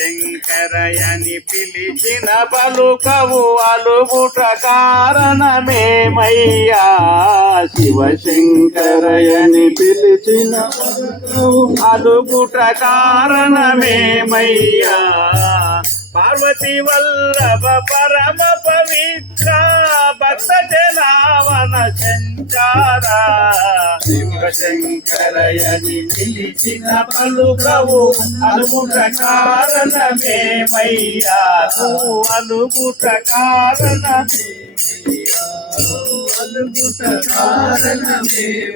శివశంకరయని పిలిచిన పలుకవు అలుగుట కారణమేమయ్యా శివశంకరయని పిలిచిన అలుగుట కారణమేమయ్యా పార్వతి వల్లభ పరమ పవిత్ర భక్త జనావన సంచారా శంకరయని పిలిచిన పలుకవు అలుగుట కారణమేమయ్యా నువ్వు అలుగుట కారణమేమయ్యా అలుగుట కారణమేమయ్యా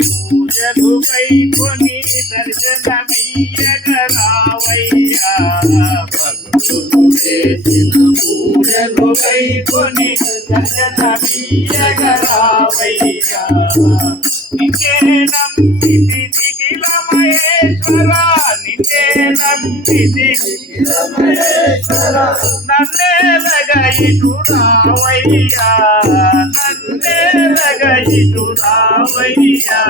పూజలు పై కొని దర్శనమయ్యగరా చేసిన పూజలు కొని దర్శనమీయగరావయ్యా నమ్మితి దిగిల నిన్నే నమ్మితి రావయ్యా నన్నేలగైదు రావయ్యా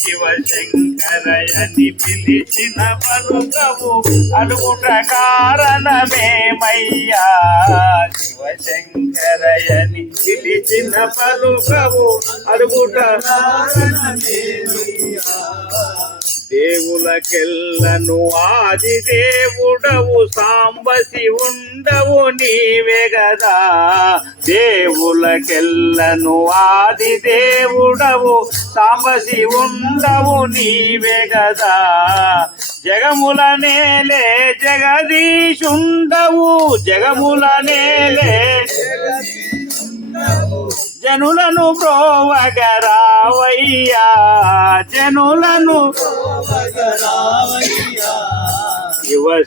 శివశంకరయని పిలిచిన పలుకవు అడుగుట కారణమేమయ్యా శివశంకరయని పిలిచిన పలుకవు అడుగుట కారణమేమయ్యా దేవులకెల్లను ఆది దేవుడవు సాంబసి ఉండవు నీవే గదా. దేవులకెల్లను ఆది దేవుడవు సాంబసి ఉండవు నీవే గదా. జగముల నేలే జగదీశుండవు జగముల నేలే జనులను ప్రోవగరావయ్యా జనులను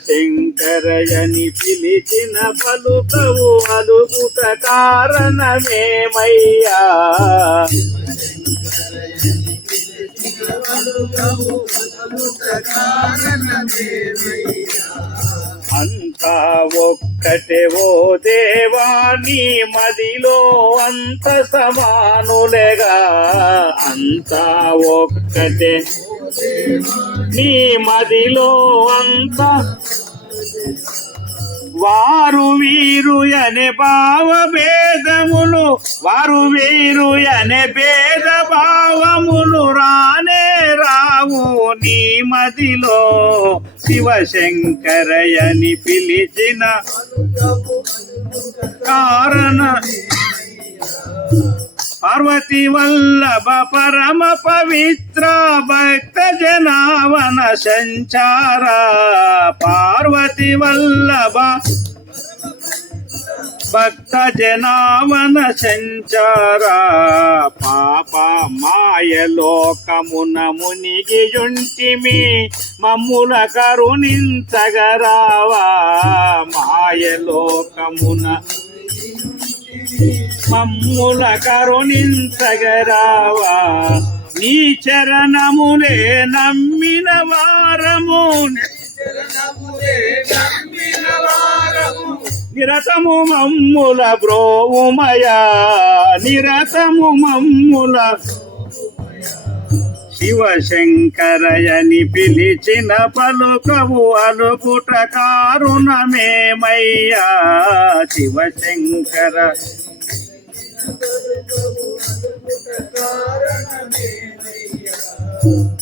శివశంకరయని పిలిచిన పలుకవు అలుగుట కారణమేమయ్యా? అంతా ఒక్కటే ఓ దేవా నీ మదిలో అంత సమానులేగా. అంతా ఒక్కటే నీ మదిలో అంత వారు వీరు అనే భావ భేదములు వారు వీరు అనే భేద భావములు రానే రావు నీ మదిలో. శివశంకరయని పిలిచిన కారణ పార్వతి వల్లభ పరమ పవిత్ర భక్త జనావన సంచార. పార్వతి వల్లభ భక్త జనావన సంచార. పాప మాయలోకమున మునిగియుంటిమి మమ్ముల కరుణించగరావా. మాయలోకమున మమ్ముల కరుణించగరావా నీ చరణములే నమ్మిన వారము. నిరతము మమ్ముల బ్రోమయా నిరతము మమ్ముల శివశంకరయని పిలిచిన పలుకవు అలుపుట కారుణమేమయ్యా. శివశంకర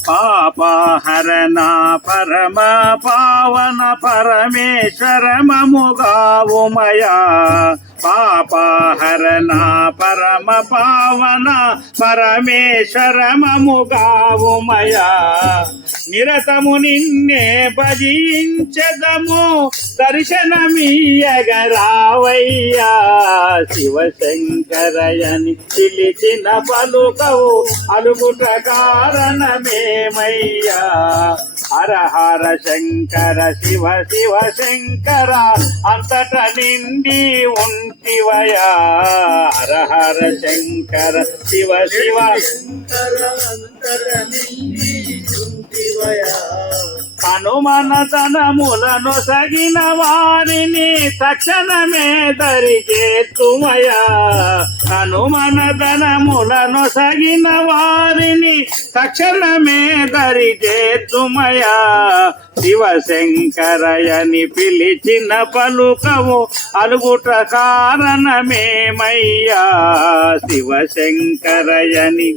పాపహరణ పరమ పావన పరమేశ్వర మముగావుమయా పాపహరణ పరమ పావన పరమేశ్వర మముగావుమయా నిరతము నిన్నే భజించదము దర్శనమీయగరావయ్యా శివశంకరయని పిలిచిన పలుకవు అలుగుట కారణమేమయ్యా? హర హర శంకర శివ శివ శంకర అంతట నిండి ఉంటివయా? హర హర శంకర శివ శివ శంకర అంతట నిండి ఉంటివయా? ధనములను సగిన వారిని తక్షణమే దరి చేతుమయా హనుమన ధనములను సగిన వారిని తక్షణమే దరి చేతుమయా శివశంకరయని పిలిచిన పలుకము అలుగుట కారణమేమయ్యా? శివశంకరయని